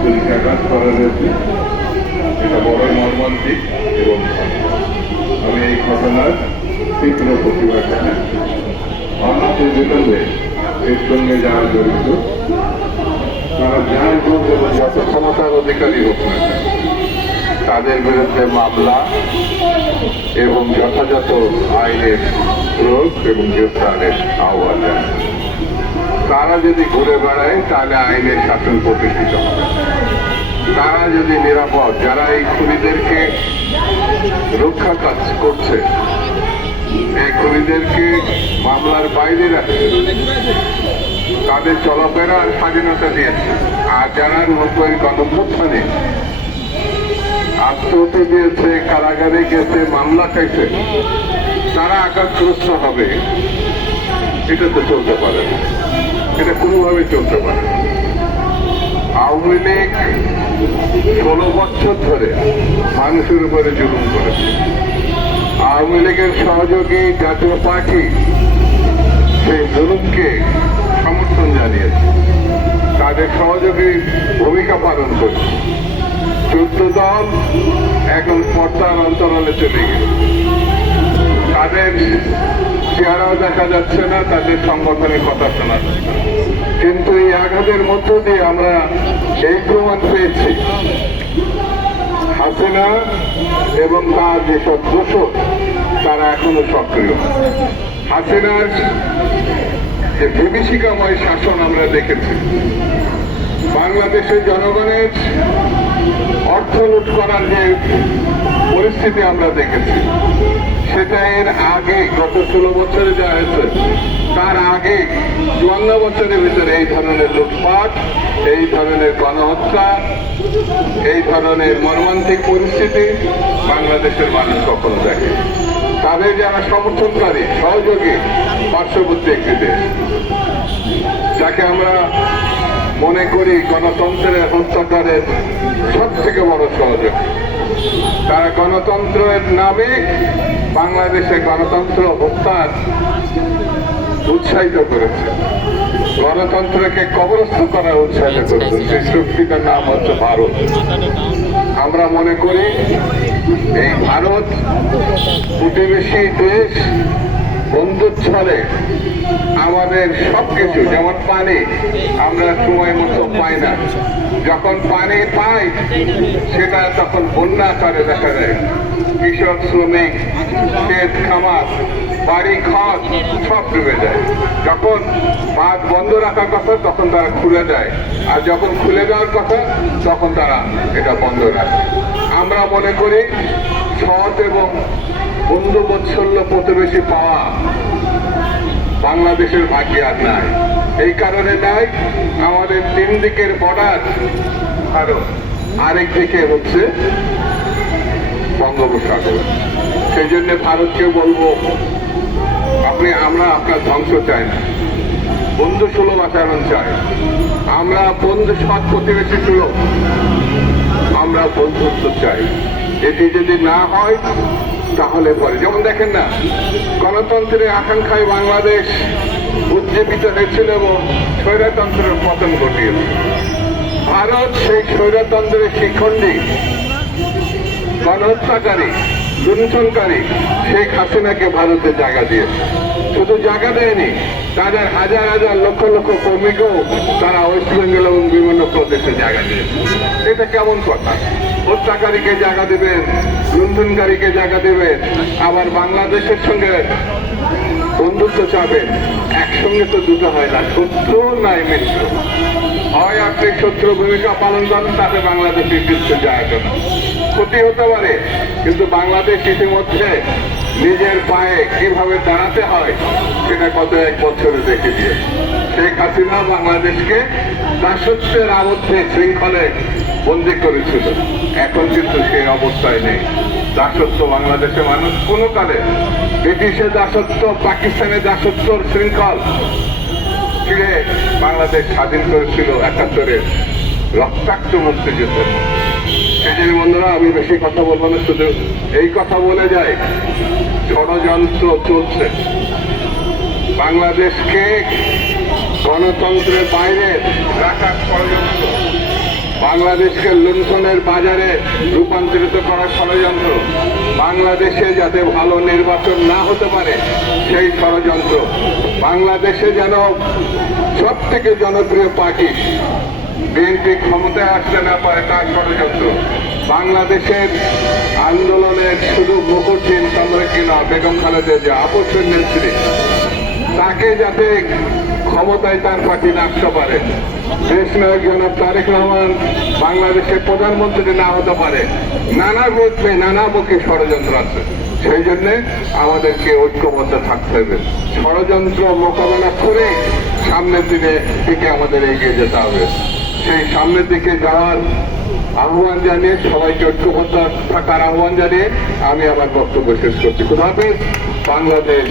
গুলিকাঘাত করা হয়েছে। এটা বড় মর্মান্তিক এবং আমি এই ঘটনার তীব্র প্রতিবাদ জানাই অনন্ত বিলম্বে এর সঙ্গে যারা জড়িত, তারা যাই হোক এবং যত ক্ষমতার অধিকারী হোক না তাদের বিরুদ্ধে মামলা এবং যথাযথ আইনের প্রয়োগ এবং গ্রেফতারের আহ্বান জানাই তারা যদি ঘুরে বেড়ায়, তাহলে আইনের শাসন প্রতিষ্ঠিত হবে। তারা যদি নিরাপদ, যারা এই খুনিদেরকে রক্ষা কাজ করছে, এই খুনিদেরকে মামলার বাইরে রাখছে, তাদের চলাফেরার স্বাধীনতা দিয়েছে। আর যারা নব্বই গণপ্রথানে আত্মহত্যা দিয়েছে, কারাগারে গেছে, মামলা খাইছে, তারা আঘাতগ্রস্ত হবে, এটা তো চলতে পারে না। এটা কোনোভাবে চলতে পারে আওয়ামী লীগ ষোলো বছর ধরে মানুষের উপরে জুলুম করেছে। আওয়ামী লীগের সহযোগী জাতীয় পার্টি সেই জুলুমকে সমর্থন জানিয়েছে। তাদের সহযোগী ভূমিকা পালন করছে। চোদ্দ দল এখন পর্দার অন্তরালে চলে গেছে। তাদের চেহারাও দেখা যাচ্ছে না, তাদের সংগঠনের কথা শোনা কিন্তু এই আঘাতের মধ্য দিয়ে আমরা এই প্রমাণ পেয়েছি। হাসিনা এবং তার যেসব দোষক তারা এখনও সক্রিয়। হাসিনার যে বিভীষিকাময় শাসন আমরা দেখেছি বাংলাদেশের জনগণের অর্থ লুট করার যে পরিস্থিতি আমরা দেখেছি এর আগে, গত ষোলো বছরে যা হয়েছে, তার আগে চুয়ান্ন বছরের ভিতরে এই ধরনের লুটপাট, এই ধরনের গণহত্যা, এই ধরনের মর্মান্তিক পরিস্থিতি বাংলাদেশের মানুষ কখনো দেখে তাদের যারা সমর্থনকারী, সহযোগী, পার্শ্ববর্তী একটি দেশ, যাকে আমরা মনে করি গণতন্ত্রের হত্যাকারের সব থেকে বড় সহযোগী। তারা গণতন্ত্রের নামে বাংলাদেশে গণতন্ত্র হত্যার উৎসাহিত করেছে। গণতন্ত্রকে কবরস্থ করার উৎসাহিত করেছে। সেই শক্তিটার নাম হচ্ছে ভারত। আমরা মনে করি এই ভারত প্রতিবেশী দেশ ছলে আমাদের সবকিছু, যেমন পানি, আমরা সময় মতো পাই না। যখন পানি পাই, সেটা তখন বন্যা আকারে দেখা যায়। কৃষক, শ্রমিক, ক্ষেত, খামার, বাড়ি, ঘর, সব ডুবে যায়। যখন বাঁধ বন্ধ রাখার কথা, তখন তারা খুলে দেয় আর যখন খুলে দেওয়ার কথা, তখন তারা এটা বন্ধ রাখে। আমরা মনে করি, সৎ এবং বন্ধু বৎসল্য প্রতিবেশী পাওয়া বাংলাদেশের ভাগ্যে আর নাই। এই কারণে নাই আমাদের তিন দিকের বর্ডার ভারত আরেক দিকে হচ্ছে বঙ্গোপসাগর। সেই জন্য ভারতকে বলব, আপনি, আমরা আপনার ধ্বংস চাই না। বন্ধু সুলভ আচরণ চাই। আমরা বন্ধু সৎ প্রতিবেশী সুলভ। আমরা বন্ধুত্ব চাই। এটি যদি না হয়, তাহলে পরে। যেমন দেখেন না গণতন্ত্রের আকাঙ্ক্ষায় বাংলাদেশ উজ্জীবিত হয়েছিল এবং স্বৈরতন্ত্রের পতন ঘটিয়েছে। ভারত সেই স্বৈরতন্ত্রের শিখণ্ডী, গণহত্যাকারী লুণ্ঠনকারী শেখ হাসিনাকে ভারতে জায়গা দিয়েছে। শুধু জায়গা দেয়নি, তাদের হাজার হাজার লক্ষ লক্ষ কর্মীকেও তারা ওয়েস্ট বেঙ্গল এবং বিভিন্ন প্রদেশে জায়গা দিয়েছে। এটা কেমন কথা? হত্যাকারীকে জায়গা দেবেন, লুণ্ঠনকারীকে জায়গা দেবেন, আবার বাংলাদেশের সঙ্গে বন্ধুত্ব চাবেন একসঙ্গে তো দুটো হয় না শত্রু নাই মিত্র। হয় আপনি শত্রু ভূমিকা পালন করেন, তাতে বাংলাদেশের যায় আসে না ক্ষতি হতে পারে, কিন্তু বাংলাদেশ ইতিমধ্যে নিজের পায়ে কীভাবে দাঁড়াতে হয়, সেটা গত এক বছরে দেখে দিয়ে শেখ হাসিনা বাংলাদেশকে দাসত্বের আবদ্ধে, শৃঙ্খলে বন্দি করেছিল। এখন কিন্তু সেই অবস্থায় নেই। দাসত্ব বাংলাদেশের মানুষ কোনো কালে ব্রিটিশের দাসত্ব পাকিস্তানের দাসত্বর শৃঙ্খল ছিঁড়ে বাংলাদেশ স্বাধীন করেছিল একাত্তরের রক্তাক্ত মুক্তিযুদ্ধের সেদিন বন্ধুরা, আমি বেশি কথা বলব না, শুধু এই কথা বলে যায় ষড়যন্ত্র চলছে। বাংলাদেশকে গণতন্ত্রের বাইরে রাখার ষড়যন্ত্র, বাংলাদেশকে লুণ্ঠনের বাজারে রূপান্তরিত করার ষড়যন্ত্র, বাংলাদেশে যাতে ভালো নির্বাচন না হতে পারে, সেই ষড়যন্ত্র। বাংলাদেশে যেন সব থেকে জনপ্রিয় পার্টি বিএনপি ক্ষমতায় আসতে না পারে তার ষড়যন্ত্র। বাংলাদেশের আন্দোলনের শুধু মুখুদ্দিন চন্দ্রকে না, বেগম খালেদা যে আপসের নেত্রী। তাকে যাতে ক্ষমতায় তার পার্টি রাখতে পারে। দেশ নায়ক জনাব তারেক রহমান বাংলাদেশের প্রধানমন্ত্রী না হতে পারে। নানা রূপে, নানা মুখে ষড়যন্ত্র আছে। সেই জন্যে আমাদেরকে ঐক্যবদ্ধ থাকতে হবে। ষড়যন্ত্র মোকাবেলা করে সামনের দিকে দিকে আমাদের এগিয়ে যেতে হবে। সেই সামনের দিকে যাওয়ার আহ্বান জানিয়ে সবাইকে ঐক্যবদ্ধ থাকার আহ্বান জানিয়ে আমি আমার বক্তব্য শেষ করছি। বাংলাদেশ